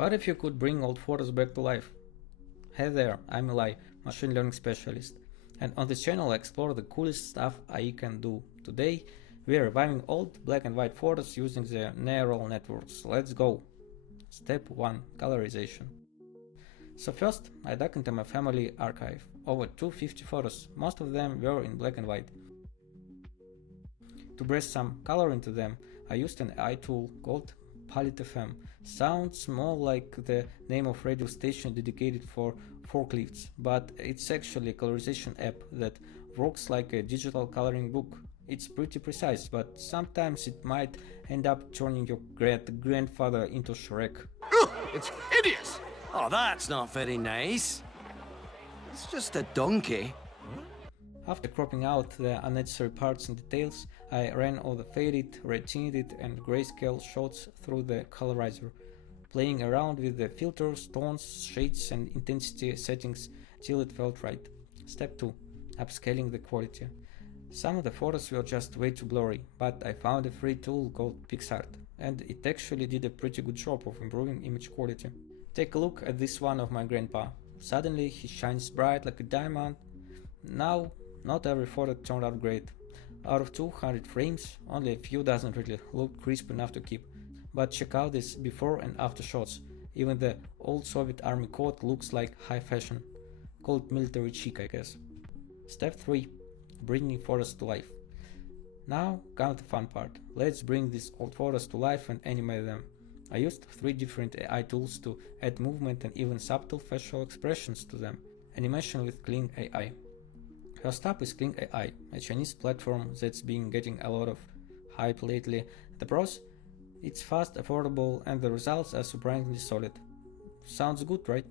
What if you could bring old photos back to life? Hey there, I'm Eli, machine learning specialist, and on this channel I explore the coolest stuff AI can do. Today, we are reviving old black and white photos using the neural networks. Let's go! Step 1. Colorization. So first, I dug into my family archive. Over 250 photos, most of them were in black and white. To breathe some color into them, I used an AI tool called Palette FM. Sounds more like the name of radio station dedicated for forklifts, but it's actually a colorization app that works like a digital coloring book. It's pretty precise, but sometimes it might end up turning your great-grandfather into Shrek. Ugh, it's hideous! Oh, that's not very nice. It's just a donkey. After cropping out the unnecessary parts and details, I ran all the faded, red-tinted and grayscale shots through the colorizer, playing around with the filters, tones, shades and intensity settings till it felt right. Step 2. Upscaling the quality. Some of the photos were just way too blurry, but I found a free tool called Pika, and it actually did a pretty good job of improving image quality. Take a look at this one of my grandpa. Suddenly he shines bright like a diamond. Now, not every photo turned out great. Out of 200 frames, only a few doesn't really look crisp enough to keep. But check out these before and after shots. Even the old Soviet army coat looks like high fashion. Call it military chic, I guess. Step 3. Bringing photos to life. Now comes the fun part. Let's bring these old photos to life and animate them. I used 3 different AI tools to add movement and even subtle facial expressions to them. Animation with KlingAI. First up is KlingAI, a Chinese platform that's been getting a lot of hype lately. The pros? It's fast, affordable, and the results are surprisingly solid. Sounds good, right?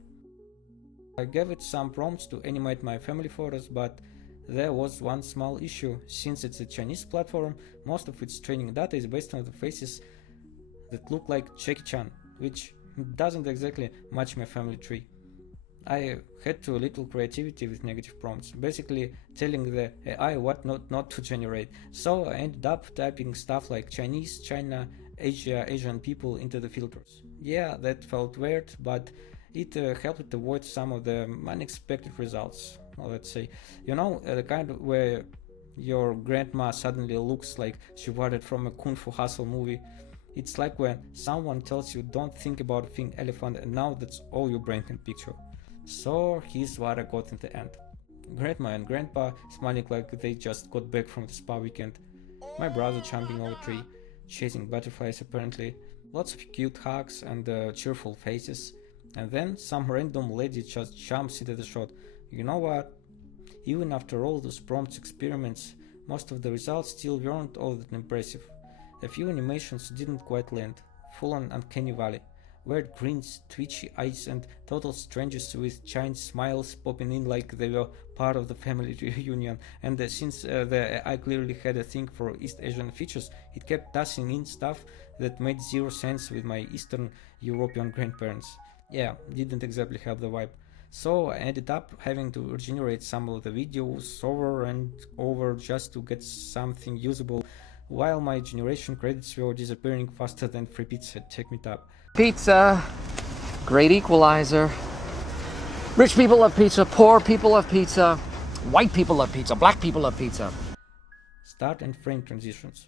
I gave it some prompts to animate my family photos, but there was one small issue. Since it's a Chinese platform, most of its training data is based on the faces that look like Jackie Chan, which doesn't exactly match my family tree. I had a little creativity with negative prompts, basically telling the AI what not to generate. So I ended up typing stuff like Chinese, China, Asia, Asian people into the filters. Yeah, that felt weird, but it helped avoid some of the unexpected results. Well, let's say, the kind where your grandma suddenly looks like she wandered from a Kung Fu Hustle movie. It's like when someone tells you don't think about a thing elephant and now that's all your brain can picture. So here's what I got in the end. Grandma and grandpa smiling like they just got back from the spa weekend. My brother jumping over a tree, chasing butterflies apparently. Lots of cute hugs and cheerful faces. And then some random lady just jumps into the shot. You know what? Even after all those prompt experiments, most of the results still weren't all that impressive. A few animations didn't quite land, full on uncanny valley. Weird grins, twitchy eyes and total strangers with giant smiles popping in like they were part of the family reunion. And since the AI clearly had a thing for East Asian features, it kept tossing in stuff that made zero sense with my Eastern European grandparents. Yeah, didn't exactly help the vibe. So I ended up having to regenerate some of the videos over and over just to get something usable, while my generation credits were disappearing faster than free pizza. Check me up. Pizza, great equalizer. Rich people love pizza, poor people love pizza, white people love pizza, black people love pizza. Start and frame transitions.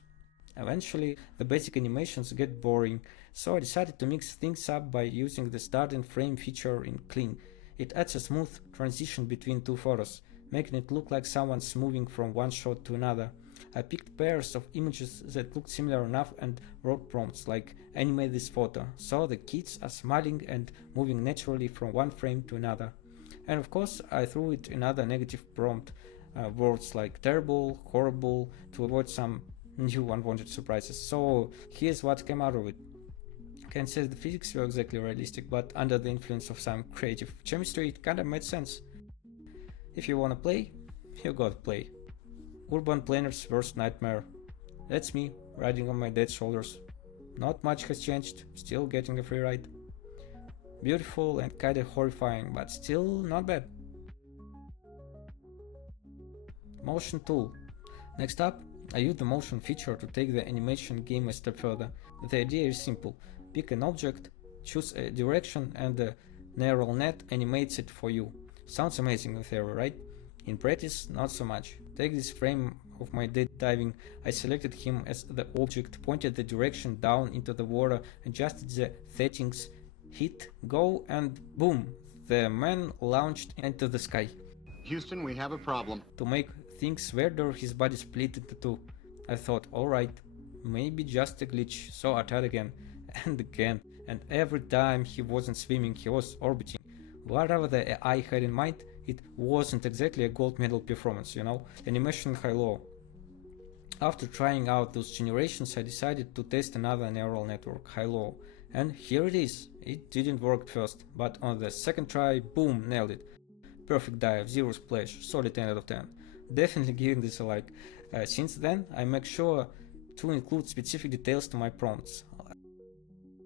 Eventually, the basic animations get boring, so I decided to mix things up by using the start and frame feature in Kling. It adds a smooth transition between 2 photos, making it look like someone's moving from one shot to another. I picked pairs of images that looked similar enough and wrote prompts like animate this photo, so the kids are smiling and moving naturally from one frame to another. And of course I threw it another negative prompt, words like terrible, horrible, to avoid some new unwanted surprises. So here's what came out of it. Can't say the physics were exactly realistic, but under the influence of some creative chemistry it kinda made sense. If you wanna play, you gotta play. Urban planner's worst nightmare. That's me, riding on my dad's shoulders. Not much has changed, still getting a free ride. Beautiful and kinda horrifying, but still not bad. Motion tool. Next up, I use the motion feature to take the animation game a step further. The idea is simple. Pick an object, Choose a direction and the neural net animates it for you. Sounds amazing in theory, right? In practice, not so much. Take this frame of my dead diving. I selected him as the object, pointed the direction down into the water, adjusted the settings, hit go, and boom, the man launched into the sky. Houston, we have a problem. To make things weirder, his body split into two. I thought, alright, maybe just a glitch, so I tried again, and again, and every time he wasn't swimming, he was orbiting. Whatever the AI had in mind, it wasn't exactly a gold medal performance, you know? Animation Hailuo. After trying out those generations, I decided to test another neural network, Hailuo. And here it is. It didn't work at first, but on the second try, boom, nailed it. Perfect dive, zero splash, solid 10 out of 10. Definitely giving this a like. Since then, I make sure to include specific details to my prompts.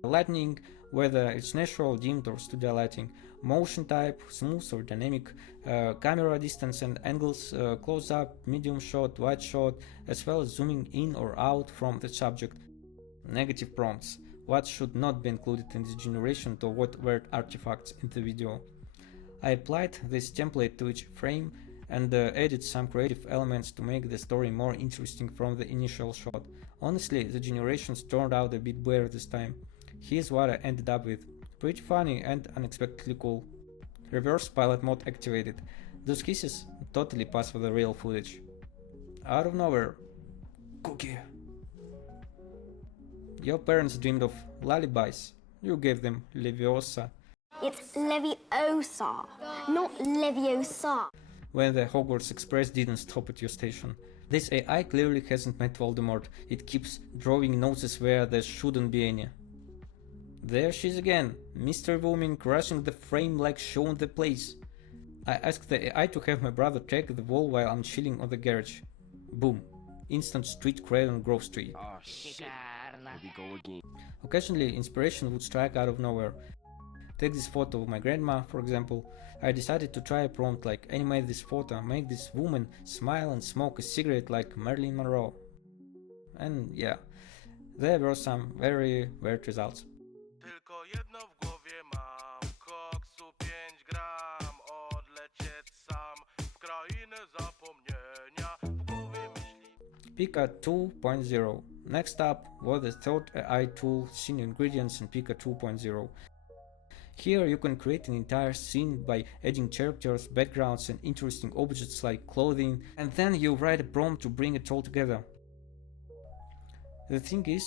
Lighting, whether it's natural, dimmed or studio lighting, motion type, smooth or dynamic, camera distance and angles, close up, medium shot, wide shot, as well as zooming in or out from the subject. Negative prompts, what should not be included in this generation to avoid weird artifacts in the video. I applied this template to each frame and added some creative elements to make the story more interesting from the initial shot. Honestly, the generations turned out a bit better this time. Here's what I ended up with. Pretty funny and unexpectedly cool. Reverse pilot mode activated. Those kisses totally pass for the real footage. Out of nowhere. Cookie. Your parents dreamed of lullabies. You gave them Leviosa. It's Leviosa, not Leviosa. When the Hogwarts Express didn't stop at your station. This AI clearly hasn't met Voldemort. It keeps drawing noses where there shouldn't be any. There she is again, Mr. Booming crushing the frame like showing the place. I asked the AI to have my brother check the wall while I'm chilling on the garage. Boom. Instant street cred on Grove Street. Oh shit. Here we go again. Occasionally, inspiration would strike out of nowhere. Take this photo of my grandma, for example. I decided to try a prompt like animate this photo, make this woman smile and smoke a cigarette like Marilyn Monroe. And yeah, there were some very weird results. Tylko jedno w głowie mam, koksu 5 gram, odlecieć sam w krainę zapomnienia, w głowie myśli. Pika 2.0. Next up was the third AI tool, Scene Ingredients in Pika 2.0. Here you can create an entire scene by adding characters, backgrounds and interesting objects like clothing, and then you write a prompt to bring it all together. The thing is,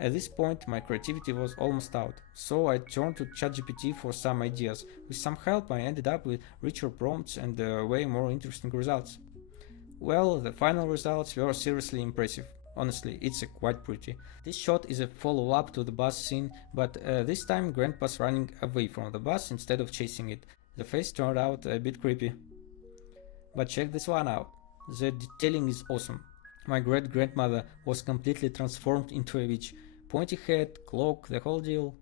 at this point my creativity was almost out, so I turned to ChatGPT for some ideas. With some help I ended up with richer prompts and way more interesting results. Well, the final results were seriously impressive. Honestly, it's quite pretty. This shot is a follow-up to the bus scene, but this time Grandpa's running away from the bus instead of chasing it. The face turned out a bit creepy. But check this one out. The detailing is awesome. My great-grandmother was completely transformed into a witch. Pointy head, cloak, the whole deal.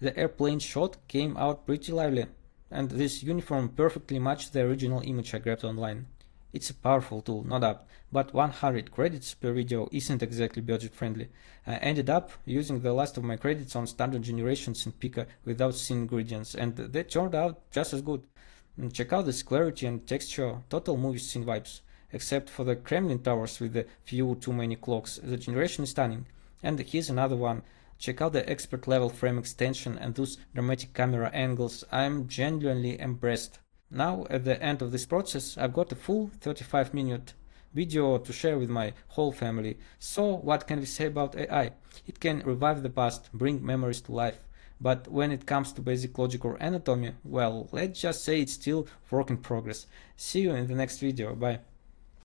The airplane shot came out pretty lively, and this uniform perfectly matched the original image I grabbed online. It's a powerful tool, no doubt, but 100 credits per video isn't exactly budget friendly. I ended up using the last of my credits on standard generations in Pika without scene ingredients, and they turned out just as good. Check out this clarity and texture, total movie scene vibes. Except for the Kremlin towers with a few too many clocks, the generation is stunning. And here's another one. Check out the expert level frame extension and those dramatic camera angles. I'm genuinely impressed. Now, at the end of this process, I've got a full 35-minute video to share with my whole family. So, what can we say about AI? It can revive the past, bring memories to life. But when it comes to basic logic or anatomy, well, let's just say it's still work in progress. See you in the next video. Bye.